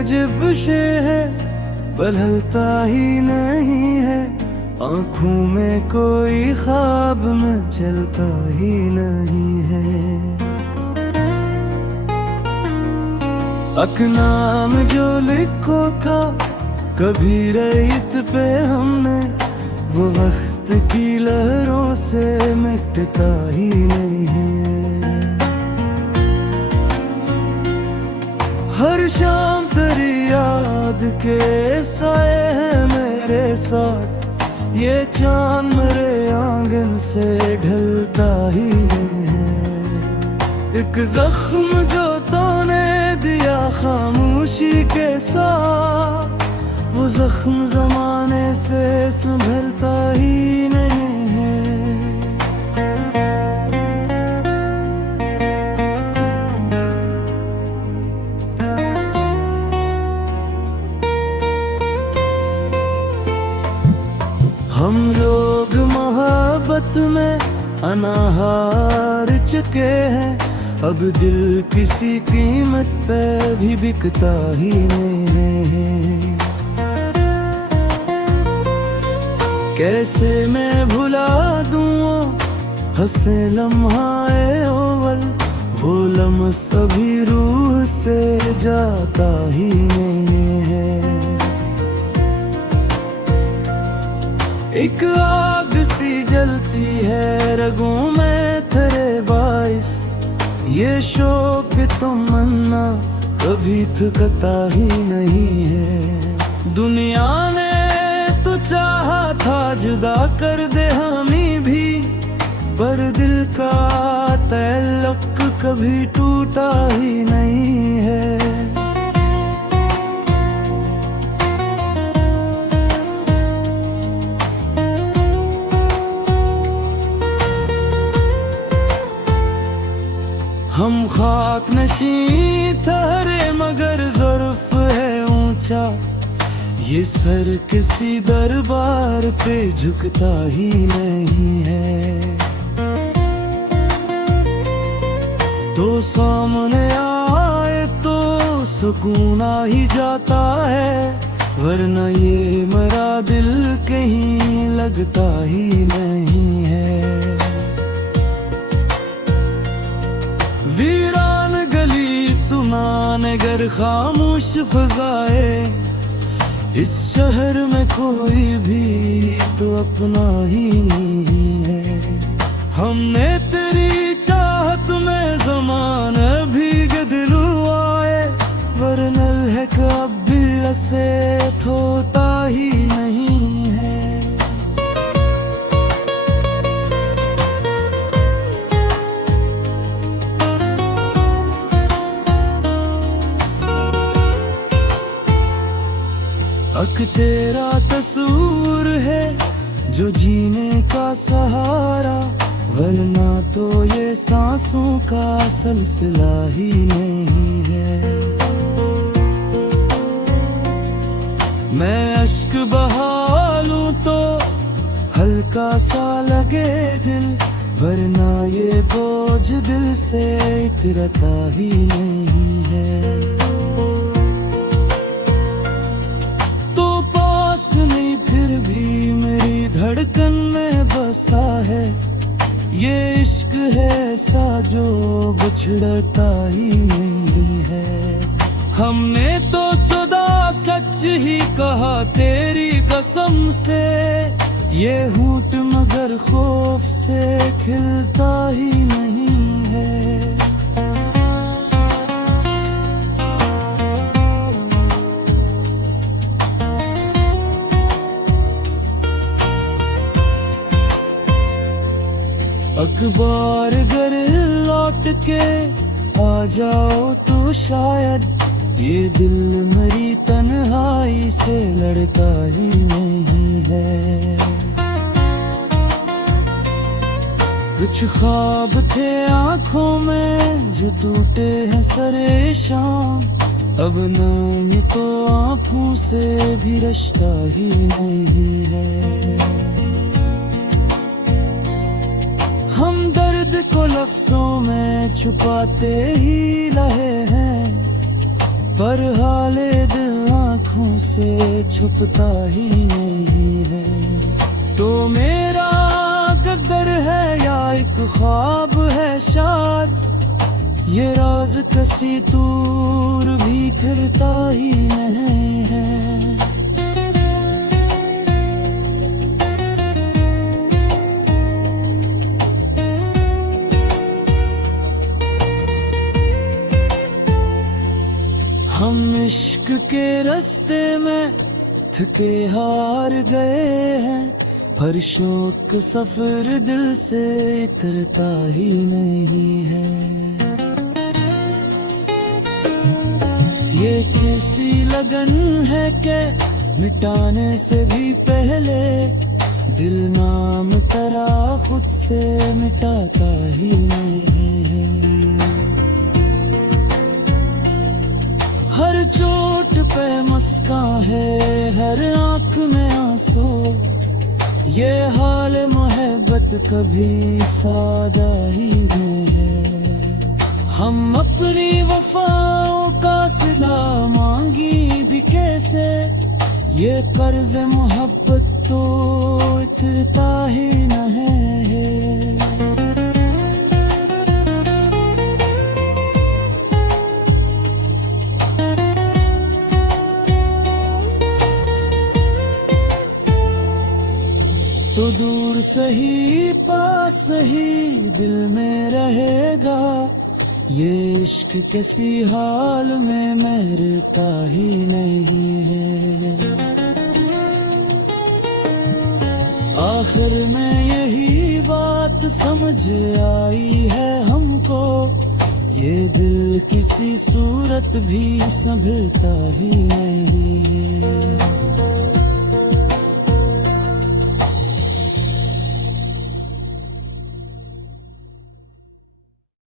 अजब शे है, बदलता ही नहीं है। आँखों में कोई ख्वाब में चलता ही नहीं है। अकनाम जो लिखो था कभी रेत पे हमने, वो वक्त की लहरों से मिटता ही नहीं है। हर शाम तेरी याद के साए हैं मेरे साथ, ये चांद मेरे आंगन से ढलता ही नहीं है। एक जख्म जो तूने दिया खामोशी के साथ, वो जख्म जमाने से संभलता ही नहीं है। हम लोग मोहब्बत में अनाहार चुके हैं, अब दिल किसी कीमत पे भी बिकता ही नहीं है। कैसे मैं भुला दूँ हंसे लम्हाए ओवल, वो लम्स अभी रूह से जाता ही नहीं है। एक आग सी जलती है रगों में तेरे बाइस, ये शौक तमन्ना कभी थकता ही नहीं है। दुनिया ने तो चाहा था जुदा कर दे हमें भी, पर दिल का ताल्लुक कभी टूटा ही नहीं है। हम खाक नशी ठहरे मगर ज़ुर्फ़ है ऊंचा, ये सर किसी दरबार पे झुकता ही नहीं है। तो सामने आए तो सुकून आ ही जाता है, वरना ये मेरा दिल कहीं लगता ही नहीं है। वीरान गली सुनान गर खामोश फजाए, इस शहर में कोई भी तो अपना ही नहीं है। हमने तेरी चाहत में ज़माना भी गदलुआए, वरनल है कब बिल से थोता ही नहीं है। अक तेरा कसूर है जो जीने का सहारा, वरना तो ये सांसों का सिलसिला ही नहीं है। मैं अश्क बहा लूं तो हल्का सा लगे दिल, वरना ये बोझ दिल से उतरता ही नहीं है। धड़कन में बसा है ये इश्क है ऐसा जो बिछड़ता ही नहीं है। हमने तो सदा सच ही कहा तेरी कसम से, ये होंठ मगर खौफ से खिलता ही नहीं है। अखबार घर लौट के आ जाओ तो शायद ये दिल मेरी तन्हाई से लड़ता ही नहीं है। कुछ ख्वाब थे आँखों में जो टूटे हैं सरे शाम, अब ना ये तो आँखों से भी रिश्ता ही नहीं है। हम दर्द को लफ्जों में छुपाते ही रहे हैं, पर हाले दिल आँखों से छुपता ही नहीं है। तो मेरा कदर है या एक ख्वाब है शाद, ये राज कसी दूर भी फिरता ही नहीं है। हम इश्क के रास्ते में थके हार गए हैं, पर शौक सफर दिल से उतरता ही नहीं है। ये कैसी लगन है कि मिटाने से भी पहले दिल नाम तेरा खुद से मिटाता ही नहीं है। हर चोट पे मुस्कान है, हर आंख में आंसू, ये हाल मोहब्बत कभी सादा ही नहीं है। हम अपनी वफाओं का सिला मांगी भी कैसे, ये कर्ज मोहब्बत तो उतरता ही नहीं है। तो दूर सही पास सही दिल में रहेगा, ये इश्क किसी हाल में मरता ही नहीं है। आखिर में यही बात समझ आई है हमको, ये दिल किसी सूरत भी संभलता ही नहीं है।